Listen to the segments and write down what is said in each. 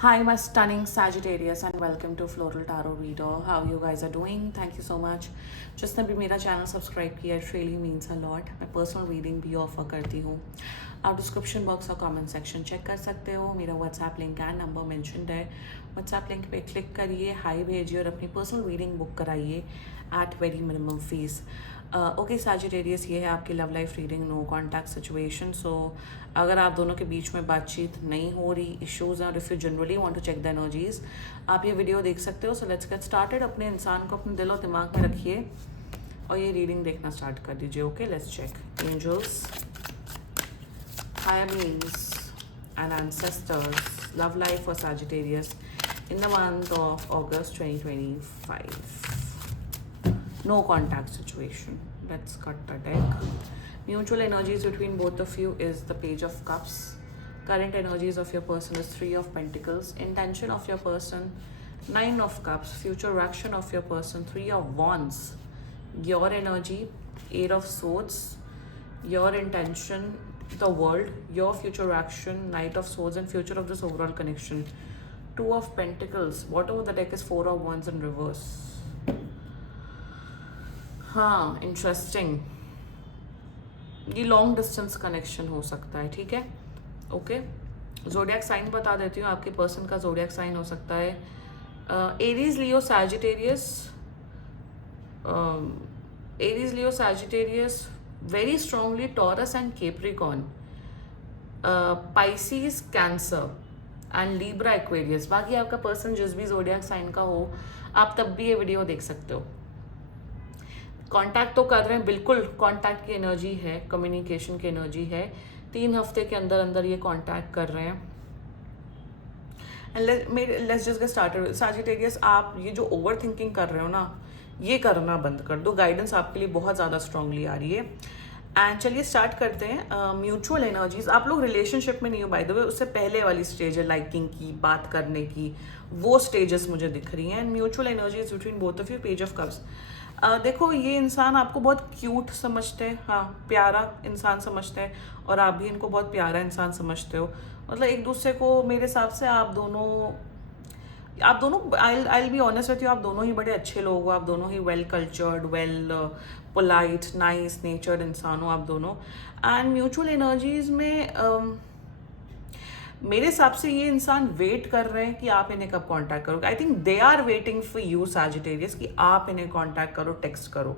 Hi, my stunning Sagittarius, and welcome to Floral Tarot Reader. How you guys are doing? Thank you so much. जिसने भी मेरा channel subscribe किया, it really means a lot. मैं personal reading भी offer करती हूँ. आप description box और कमेंट सेक्शन चेक कर सकते हो. मेरा WhatsApp link and number mentioned है. व्हाट्सएप लिंक पे क्लिक करिए, हाई भेजिए और अपनी पर्सनल रीडिंग बुक कराइए at very minimum fees. Okay Sagittarius, ये है आपकी love life reading, no contact situation. So अगर आप दोनों के बीच में बातचीत नहीं हो रही, इश्यूज हैं, और if you generally want to check the energies, आप ये वीडियो देख सकते हो. So let's get started. अपने इंसान को अपने दिल और दिमाग में रखिए और ये रीडिंग देखना स्टार्ट कर दीजिए. Okay, let's check. Angels, higher beings and ancestors, love life for Sagittarius in the month of August 2025. No contact situation. Let's cut the deck. Mutual energies between both of you is the Page of Cups. Current energies of your person is Three of Pentacles. Intention of your person, Nine of Cups. Future action of your person, Three of Wands. Your energy, Eight of Swords. Your intention, the world. Your future action, Knight of Swords, and future of this overall connection, Two of Pentacles. Bottom of the deck is Four of Wands in reverse. हाँ, interesting. ये long distance connection हो सकता है. ठीक है, okay. Zodiac sign बता देती हूँ. आपके पर्सन का जोडियक साइन हो सकता है Aries, Leo, Sagittarius. Aries, Leo, Sagittarius, very strongly taurus and Capricorn, Pisces, cancer and Libra, Aquarius. बाकी आपका पर्सन जिस भी जोडियक साइन का हो, आप तब भी ये वीडियो देख सकते हो. कांटेक्ट तो कर रहे हैं, बिल्कुल कांटेक्ट की एनर्जी है, कम्युनिकेशन की एनर्जी है. 3 हफ्ते के अंदर अंदर ये कांटेक्ट कर रहे हैं. Let's just get started. Sagittarius, आप ये जो ओवर थिंकिंग कर रहे हो ना, ये करना बंद कर दो. गाइडेंस आपके लिए बहुत ज़्यादा स्ट्रांगली आ रही है. एंड चलिए स्टार्ट करते हैं. म्यूचुअल एनर्जीज, आप लोग रिलेशनशिप में नहीं हो बाय द वे. उससे पहले वाली स्टेज है लाइकिंग की, बात करने की, वो स्टेजेस मुझे दिख रही हैं. And mutual energies between both of you. Page of cups. देखो, ये इंसान आपको बहुत क्यूट समझते हैं, हाँ, प्यारा इंसान समझते हैं, और आप भी इनको बहुत प्यारा इंसान समझते हो. मतलब एक दूसरे को, मेरे हिसाब से आप दोनों I be honest with you, आप दोनों ही बड़े अच्छे लोग हो. आप दोनों ही well cultured, well polite, nice natured इंसान हो आप दोनों. एंड म्यूचुअल एनर्जीज में मेरे हिसाब से ये इंसान वेट कर रहे हैं कि आप इन्हें कब कांटेक्ट करोगे. I think they are waiting for you Sagittarius, कि आप इन्हें कांटेक्ट करो, टेक्स्ट करो.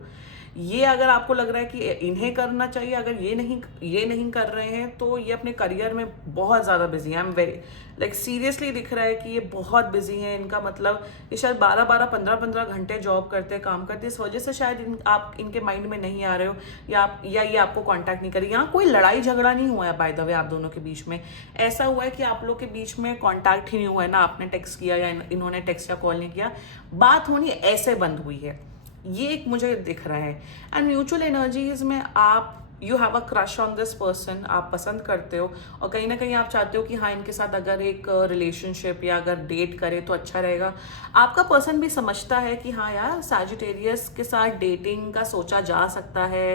ये अगर आपको लग रहा है कि इन्हें करना चाहिए, अगर ये नहीं कर रहे हैं, तो ये अपने करियर में बहुत ज़्यादा बिजी हैं. I am very like seriously दिख रहा है कि ये बहुत बिजी हैं. इनका मतलब ये शायद 12-12, 15-15 घंटे जॉब करते, काम करते. इस वजह से शायद आप इनके माइंड में नहीं आ रहे हो, या ये आपको कांटेक्ट नहीं करें. यहाँ कोई लड़ाई झगड़ा नहीं हुआ है बाय द वे आप दोनों के बीच में. ऐसा हुआ है कि आप लोग के बीच में कांटेक्ट ही नहीं हुआ है, ना आपने टेक्स्ट किया या इन्होंने टेक्स्ट या कॉल नहीं किया. बात होनी ऐसे बंद हुई है, ये एक मुझे दिख रहा है. एंड म्यूचुअल एनर्जीज में आप, you have a crush on this person, आप पसंद करते हो, और कहीं ना कहीं आप चाहते हो कि हाँ, इनके साथ अगर एक रिलेशनशिप या अगर डेट करे तो अच्छा रहेगा. आपका पर्सन भी समझता है कि हाँ यार, सैजिटेरियस के साथ डेटिंग का सोचा जा सकता है,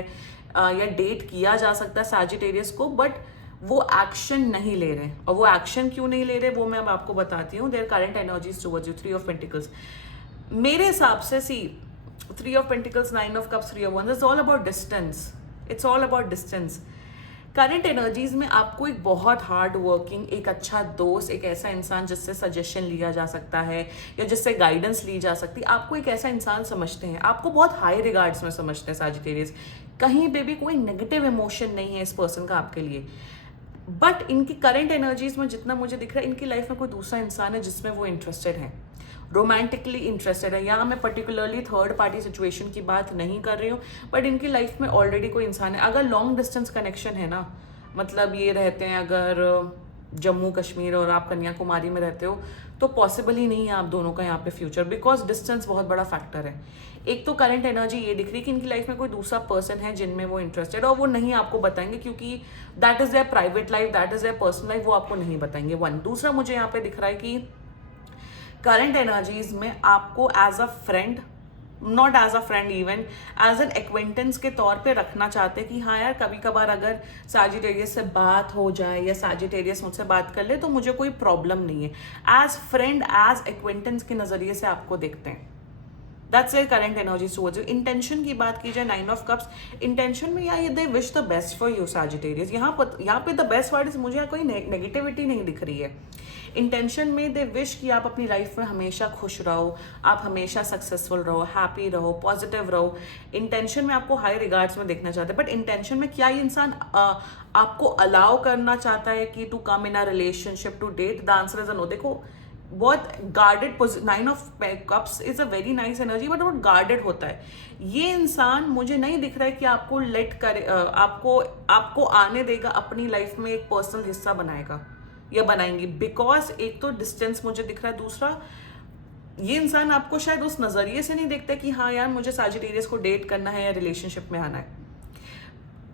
या डेट किया जा सकता है सैजिटेरियस को, बट वो एक्शन नहीं ले रहे. और वो एक्शन क्यों नहीं ले रहे, वो मैं अब आपको बताती हूँ. Their current energies towards you. 3 of pentacles, मेरे हिसाब से, सी, 3 of Pentacles, 9 of Cups, 3 of Wands. It's all about distance. It's all about distance. Current energies में आपको एक बहुत हार्ड वर्किंग, एक अच्छा दोस्त, एक ऐसा इंसान जिससे सजेशन लिया जा सकता है या जिससे गाइडेंस ली जा सकती है, आपको एक ऐसा इंसान समझते हैं. आपको बहुत हाई रिगार्ड्स में समझते हैं सैजिटेरियस. कहीं पे भी कोई नेगेटिव इमोशन नहीं है इस पर्सन का आपके लिए. बट इनकी करंट एनर्जीज में जितना मुझे दिख रहा है, इनकी लाइफ में कोई दूसरा इंसान है जिसमें वो इंटरेस्टेड है, रोमांटिकली इंटरेस्टेड है. यहाँ मैं पर्टिकुलरली थर्ड पार्टी सिचुएशन की बात नहीं कर रही हूँ, बट इनकी लाइफ में ऑलरेडी कोई इंसान है. अगर लॉन्ग डिस्टेंस कनेक्शन है ना, मतलब ये रहते हैं अगर जम्मू कश्मीर और आप कन्याकुमारी में रहते हो, तो पॉसिबल ही नहीं है आप दोनों का यहाँ पे फ्यूचर, बिकॉज डिस्टेंस बहुत बड़ा फैक्टर है. एक तो करंट एनर्जी ये दिख रही है कि इनकी लाइफ में कोई दूसरा पर्सन है जिनमें वो इंटरेस्टेड, और वो नहीं आपको बताएंगे क्योंकि that is there private life, that is their personal life, वो आपको नहीं बताएंगे. 1. दूसरा, मुझे यहाँ पे दिख रहा है कि करंट एनर्जीज में आपको as a friend not as a friend, even as an acquaintance के तौर पे रखना चाहते हैं कि हाँ यार कभी कभार अगर सैजिटेरियस से बात हो जाए या सैजिटेरियस मुझसे बात कर ले तो मुझे कोई प्रॉब्लम नहीं है। एज फ्रेंड, एज एक्वेंटेंस के नज़रिए से आपको देखते हैं। That's your current energy towards you. Intention की बात की जाए, 9 ऑफ कप्स, इंटेंशन में या they wish the best for you Sagittarius. यहाँ पे द बेस्ट वर्ड इज, मुझे यहाँ कोई नेगेटिविटी नहीं दिख रही है। इंटेंशन में दे विश कि आप अपनी लाइफ में हमेशा खुश रहो, आप हमेशा सक्सेसफुल रहो, हैप्पी रहो, पॉजिटिव रहो। इंटेंशन में आपको हाई रिगार्ड्स में देखना चाहते हैं, बट इंटेंशन में क्या ये इंसान आपको अलाउ करना चाहता है कि to come in a relationship, to date? The answer is no. देखो बहुत guarded, 9 of cups is a very nice energy, but बहुत गार्डेड होता है। ये इंसान मुझे नहीं दिख रहा है कि आपको लेट करे, आपको आने देगा अपनी लाइफ में, एक पर्सनल हिस्सा बनाएगा या बनाएंगी, बिकॉज एक तो डिस्टेंस मुझे दिख रहा है, दूसरा ये इंसान आपको शायद उस नजरिए से नहीं देखता कि हाँ यार मुझे सैजिटेरियस को डेट करना है या रिलेशनशिप में आना है।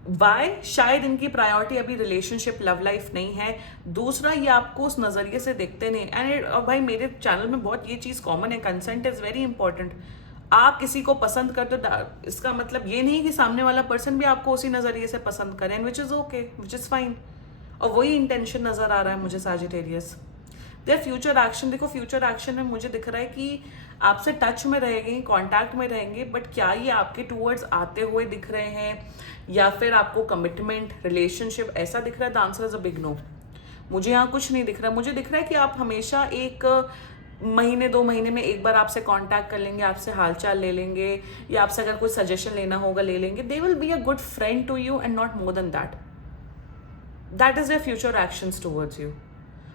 वाई? शायद इनकी प्रायोरिटी अभी रिलेशनशिप, लव लाइफ नहीं है। दूसरा, ये आपको उस नज़रिए से देखते नहीं। एंड भाई मेरे चैनल में बहुत ये चीज़ कॉमन है, कंसेंट इज़ वेरी इंपॉर्टेंट। आप किसी को पसंद करते हो, इसका मतलब ये नहीं कि सामने वाला पर्सन भी आपको उसी नज़रिए से पसंद करें, which is okay, which is fine. और वही इंटेंशन नज़र आ रहा है मुझे सैजिटेरियस। देयर फ्यूचर एक्शन, देखो फ्यूचर एक्शन में मुझे दिख रहा है कि आपसे टच में रहेंगे, कांटेक्ट में रहेंगे, बट क्या ये आपके टूवर्ड्स आते हुए दिख रहे हैं या फिर आपको कमिटमेंट, रिलेशनशिप ऐसा दिख रहा है? The answer is a big no. मुझे यहाँ कुछ नहीं दिख रहा है। मुझे दिख रहा है कि आप हमेशा एक महीने 2 महीने में एक बार आपसे कांटेक्ट कर लेंगे, आपसे हालचाल ले लेंगे, या आपसे अगर कोई सजेशन लेना होगा ले लेंगे। They will be a good friend to you and not more than that. That is your future actions towards you.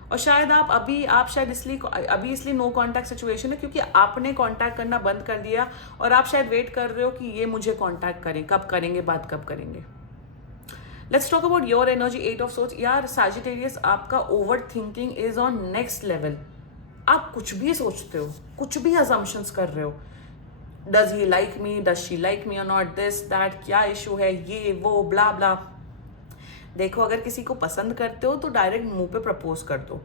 और शायद आप शायद इसलिए नो कांटेक्ट सिचुएशन है क्योंकि आपने कांटेक्ट करना बंद कर दिया और आप शायद वेट कर रहे हो कि ये मुझे कांटेक्ट करें, कब करेंगे बात, कब करेंगे। Let's talk about your energy, 8 of swords. यार सैजिटेरियस, आपका over thinking is on next level. आप कुछ भी सोचते हो, कुछ भी असम्पशंस कर रहे हो। Does he like me, does she like me और नॉट, दिस दैट, क्या इशू है, ये वो ब्ला ब्ला। देखो अगर किसी को पसंद करते हो तो डायरेक्ट मुंह पे प्रपोज कर दो।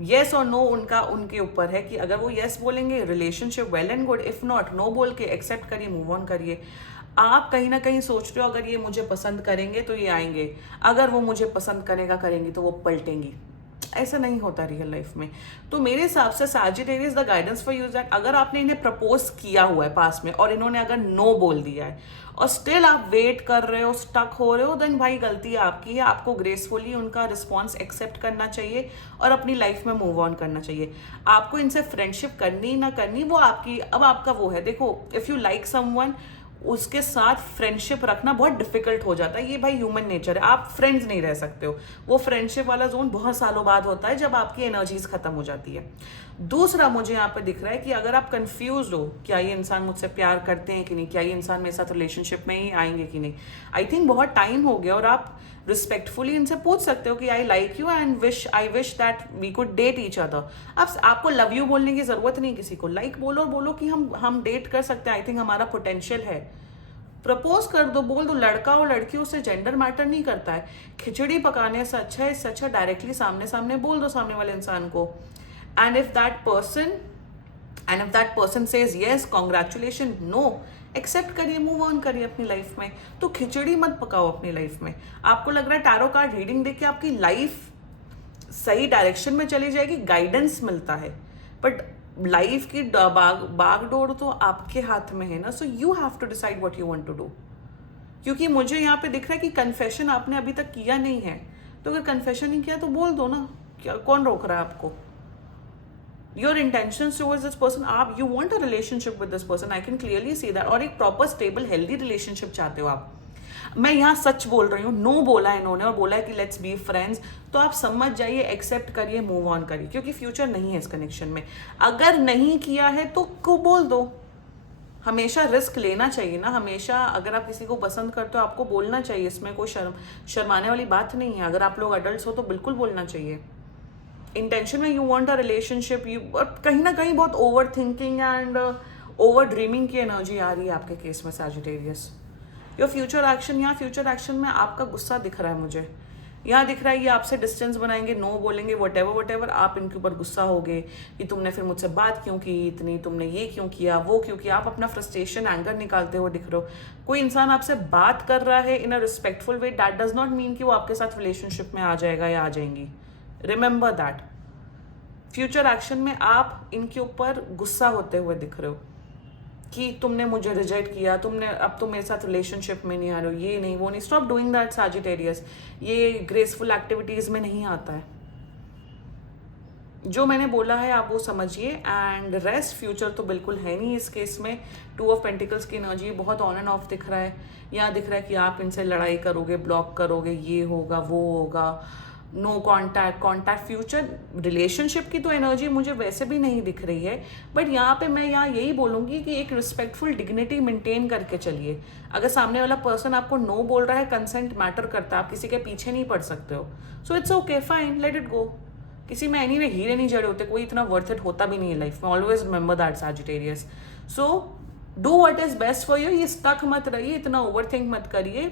येस और नो उनके ऊपर है कि अगर वो येस बोलेंगे relationship well and good, if not know बोल के एक्सेप्ट करिए, मूव ऑन करिए। आप कहीं ना कहीं सोच रहे हो अगर ये मुझे पसंद करेंगे तो ये आएंगे, अगर वो मुझे पसंद करेंगी तो वो पलटेंगी। ऐसा नहीं होता रियल लाइफ में। तो मेरे हिसाब से Sagittarius, the guidance for you that अगर आपने इन्हें प्रपोज किया हुआ है पास में और इन्होंने अगर नो बोल दिया है और स्टिल आप वेट कर रहे हो, स्टक हो रहे हो, देन भाई गलती आपकी है। आपको ग्रेसफुली उनका रिस्पॉन्स एक्सेप्ट करना चाहिए और अपनी लाइफ में मूव ऑन करना चाहिए। आपको इनसे फ्रेंडशिप करनी ना करनी वो आपकी, अब आपका वो है। देखो इफ़ यू लाइक समवन, उसके साथ फ्रेंडशिप रखना बहुत डिफिकल्ट हो जाता है। ये भाई ह्यूमन नेचर है, आप फ्रेंड्स नहीं रह सकते हो। वो फ्रेंडशिप वाला जोन बहुत सालों बाद होता है जब आपकी एनर्जीज खत्म हो जाती है। दूसरा मुझे यहाँ पे दिख रहा है कि अगर आप कंफ्यूज हो, क्या ये इंसान मुझसे प्यार करते हैं कि नहीं, क्या ये इंसान मेरे साथ रिलेशनशिप में ही आएंगे कि नहीं, आई थिंक बहुत टाइम हो गया और आप रिस्पेक्टफुली इनसे पूछ सकते हो कि I like you and I wish that we could date each other. आपको लव यू बोलने की जरूरत नहीं किसी को, लाइक बोलो कि हम डेट कर सकते हैं, आई थिंक हमारा पोटेंशियल है। प्रपोज कर दो, बोल दो। लड़का और लड़की, उससे जेंडर मैटर नहीं करता है। खिचड़ी पकाने से अच्छा है, इससे अच्छा डायरेक्टली सामने सामने बोल दो सामने वाले इंसान को। And if that person says yes, congratulation, no, accept करिए, मूव ऑन करिए अपनी लाइफ में। तो खिचड़ी मत पकाओ अपनी लाइफ में। आपको लग रहा है टैरो कार्ड रीडिंग देख के आपकी लाइफ सही डायरेक्शन में चली जाएगी, गाइडेंस मिलता है, बट लाइफ की बागडोर तो आपके हाथ में है ना। So you have to decide what you want to do. क्योंकि मुझे यहाँ पे दिख रहा है कि कन्फेशन आपने अभी तक किया नहीं है, तो अगर कन्फेशन नहीं किया तो बोल दो ना, क्या कौन रोक रहा है आपको। Your intentions towards this person, आप you want a relationship with this person, I can clearly see that. और एक प्रॉपर स्टेबल हेल्दी रिलेशनशिप चाहते हो आप। मैं यहाँ सच बोल रही हूँ, नो बोला है इन्होंने और बोला है कि लेट्स बी फ्रेंड्स, तो आप समझ जाइए, एक्सेप्ट करिए, मूव ऑन करिए, क्योंकि फ्यूचर नहीं है इस कनेक्शन में। अगर नहीं किया है तो को बोल दो। हमेशा रिस्क लेना चाहिए ना, हमेशा अगर आप किसी को पसंद करते हो आपको बोलना चाहिए, इसमें कोई शर्माने वाली बात नहीं है। अगर आप लोग अडल्ट हो तो बिल्कुल बोलना चाहिए। इंटेंशन में you want a relationship, you, और कहीं ना कहीं बहुत over thinking and over dreaming की एनर्जी आ रही है आपके केस में सैजिटेरियस। योर फ्यूचर एक्शन, यहाँ फ्यूचर एक्शन में आपका गुस्सा दिख रहा है मुझे। यहाँ दिख रहा है ये आपसे डिस्टेंस बनाएंगे, नो बोलेंगे, वट एवर आप इनके ऊपर गुस्सा होगे कि तुमने फिर मुझसे बात क्यों की इतनी, तुमने ये क्यों किया, वो क्यों किया, आप अपना फ्रस्ट्रेशन एंगर निकालते हुए दिख रहे हो। कोई इंसान आपसे बात कर रहा है in a respectful way, that does not mean कि वो आपके साथ रिलेशनशिप में आ जाएगा या आ जाएंगी। Remember that. फ्यूचर एक्शन में आप इनके ऊपर गुस्सा होते हुए दिख रहे हो कि तुमने मुझे रिजेक्ट किया, तुमने अब तुम मेरे साथ रिलेशनशिप में नहीं आ रहे हो, ये नहीं वो नहीं। Stop doing that Sagittarius. ये ग्रेसफुल एक्टिविटीज में नहीं आता है। जो मैंने बोला है आप वो समझिए, एंड रेस्ट फ्यूचर तो बिल्कुल है नहीं इस केस में। 2 ऑफ पेंटिकल्स की एनर्जी बहुत ऑन एंड ऑफ दिख रहा है। यहाँ दिख रहा है कि आप इनसे लड़ाई करोगे, ब्लॉक करोगे, ये होगा वो होगा, नो कॉन्टैक्ट। फ्यूचर रिलेशनशिप की तो एनर्जी मुझे वैसे भी नहीं दिख रही है, बट यहाँ पे मैं यहाँ यही बोलूँगी कि एक रिस्पेक्टफुल डिग्निटी मेंटेन करके चलिए। अगर सामने वाला पर्सन आपको नो बोल रहा है, कंसेंट मैटर करता है, आप किसी के पीछे नहीं पड़ सकते हो। So it's okay, fine, let it go. किसी में एनी वे हीरे नहीं जड़े होते, कोई इतना वर्थ इट होता भी नहीं है लाइफ में। Always remember that Sagittarius. So do what is best for you. ये स्टक मत रहिए, इतना ओवर थिंक मत करिए।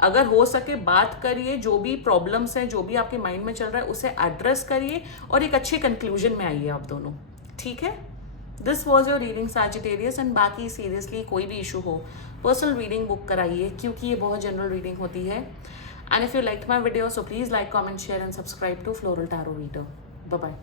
अगर हो सके बात करिए, जो भी प्रॉब्लम्स हैं, जो भी आपके माइंड में चल रहा है उसे एड्रेस करिए और एक अच्छे कंक्लूजन में आइए आप दोनों, ठीक है। This was your reading Sagittarius. And बाकी सीरियसली कोई भी इशू हो, पर्सनल रीडिंग बुक कराइए, क्योंकि ये बहुत जनरल रीडिंग होती है। And if you liked my video, so please like, comment, share and subscribe to Floral Tarot Reader. Bye-bye.